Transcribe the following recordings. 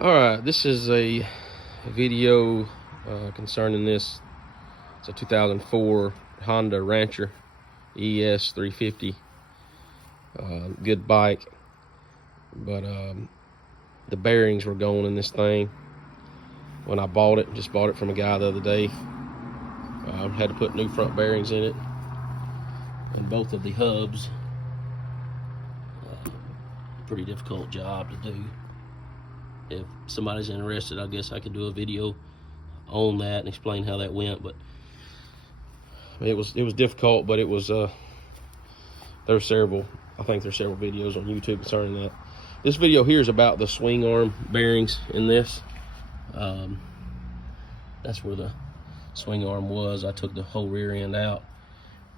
All right, this is a video concerning this. It's a 2004 Honda Rancher ES 350. Good bike, but the bearings were going in this thing when I bought it. Just bought it from a guy the other day. Had to put new front bearings in it, and both of the hubs. Pretty difficult job to do. If somebody's interested, I guess I could do a video on that and explain how that went. But it was difficult, but it was there's several videos on YouTube concerning that. This video here is about the swing arm bearings in this. That's where the swing arm was. I took the whole rear end out,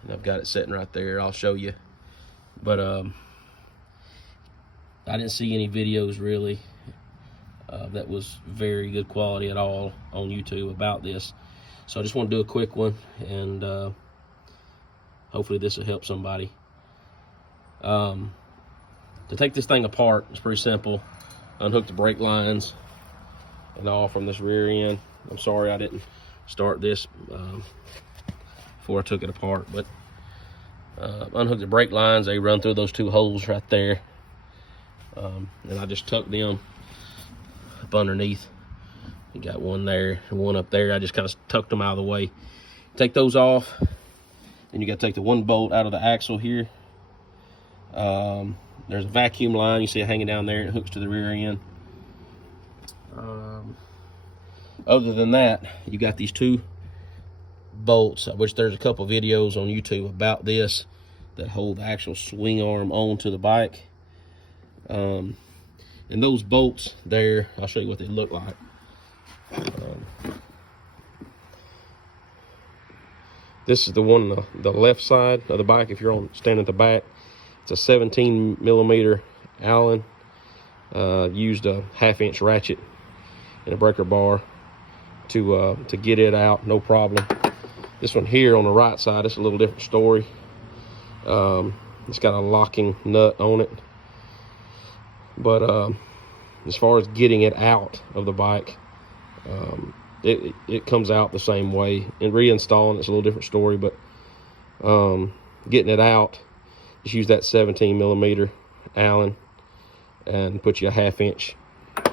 and I've got it sitting right there. I'll show you. But I didn't see any videos really that was very good quality at all on YouTube about this. So I just want to do a quick one, and hopefully this will help somebody. To take this thing apart, it's pretty simple. Unhook the brake lines and all from this rear end. I'm sorry I didn't start this before I took it apart, but unhook the brake lines. They run through those two holes right there, and I just tucked them up underneath. You got one there and one up there. I just kind of tucked them out of the way. Take those off, and you got to take the one bolt out of the axle here. There's a vacuum line you see it hanging down there, and it hooks to the rear end. Other than that, you got these two bolts, which there's a couple videos on YouTube about this that hold the actual swing arm onto the bike. And those bolts there, I'll show you what they look like. This is the one on the left side of the bike. If you're standing at the back, it's a 17 millimeter Allen. Used a 1/2-inch ratchet and a breaker bar to get it out, no problem. This one here on the right side, it's a little different story. It's got a locking nut on it. But as far as getting it out of the bike, it comes out the same way. And reinstalling it's a little different story, but getting it out, just use that 17 millimeter Allen and put you a 1/2-inch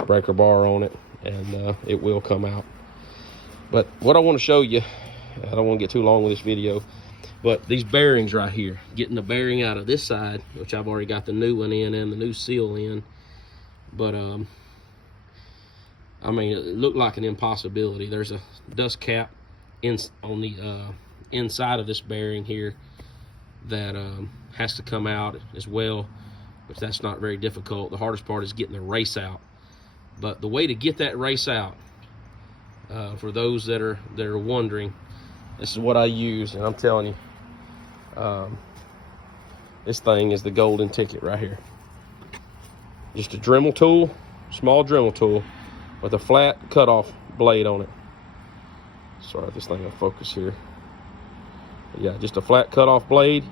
breaker bar on it, and it will come out. But what I want to show you, I don't want to get too long with this video, but these bearings right here, getting the bearing out of this side, which I've already got the new one in and the new seal in, but I mean, it looked like an impossibility. There's a dust cap on the inside of this bearing here that has to come out as well, which that's not very difficult. The hardest part is getting the race out. But the way to get that race out, for those that are wondering, this is what I use, and I'm telling you, this thing is the golden ticket right here. Just a Dremel tool, small Dremel tool with a flat cutoff blade on it. Sorry if this thing will focus here. Yeah, just a flat cutoff blade.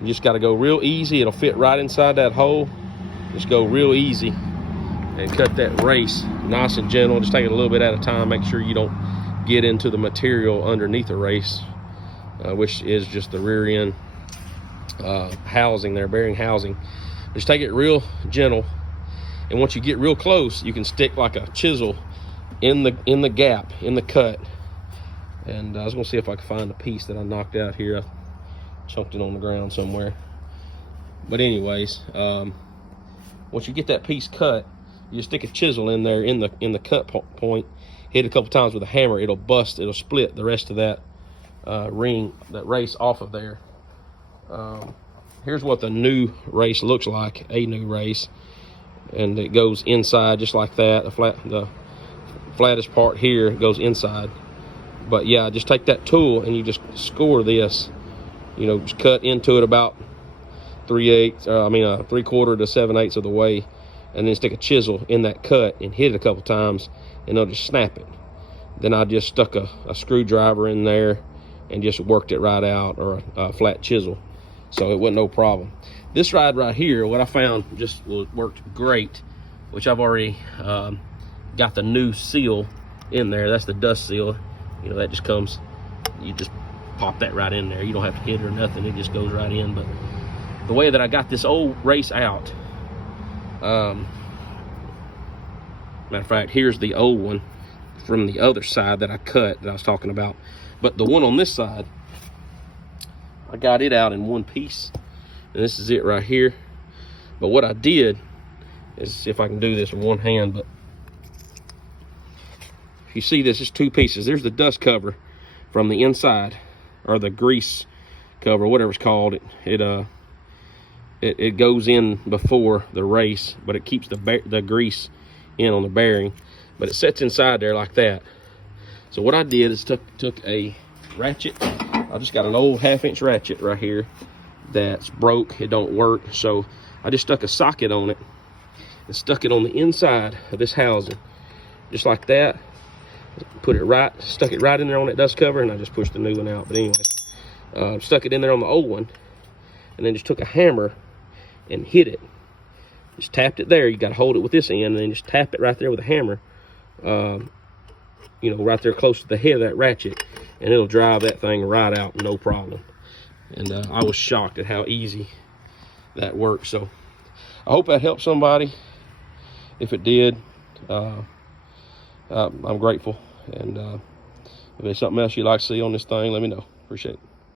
You just got to go real easy. It'll fit right inside that hole. Just go real easy and cut that race nice and gentle. Just take it a little bit at a time. Make sure you don't get into the material underneath the race, which is just the rear end housing there, bearing housing. Just take it real gentle, and once you get real close, you can stick like a chisel in the gap, in the cut. And I was gonna see if I could find a piece that I knocked out here. I chunked it on the ground somewhere. But anyways, once you get that piece cut, you stick a chisel in there in the cut point, hit it a couple times with a hammer. It'll bust, it'll split the rest of that ring, that race off of there. Here's what the new race looks like, a new race, and it goes inside just like that. The flattest part here goes inside. But yeah, just take that tool and you just score this. You know, just cut into it about 3/4 to 7/8 of the way, and then stick a chisel in that cut and hit it a couple times, and it'll just snap it. Then I just stuck a screwdriver in there and just worked it right out, or a flat chisel, so it wasn't no problem. This ride right here, what I found just worked great, which I've already got the new seal in there. That's the dust seal. You know, that just comes, you just pop that right in there. You don't have to hit it or nothing. It just goes right in. But the way that I got this old race out, matter of fact, here's the old one from the other side that I cut that I was talking about. But the one on this side, I got it out in one piece, and this is it right here. But what I did is, see if I can do this with one hand, but if you see this, it's two pieces. There's the dust cover from the inside, or the grease cover, whatever it's called. It goes in before the race, but it keeps the grease in on the bearing, but it sits inside there like that. So what I did is took a ratchet. I just got an old 1/2-inch ratchet right here that's broke. It don't work, so I just stuck a socket on it and stuck it on the inside of this housing, just like that. Stuck it right in there on that dust cover, and I just pushed the new one out. But anyway, stuck it in there on the old one, and then just took a hammer and hit it. Just tapped it there. You got to hold it with this end, and then just tap it right there with a hammer. You know, right there close to the head of that ratchet, and it'll drive that thing right out, no problem. And I was shocked at how easy that works. So I hope that helped somebody. If it did, I'm grateful. And if there's something else you'd like to see on this thing, let me know. Appreciate it.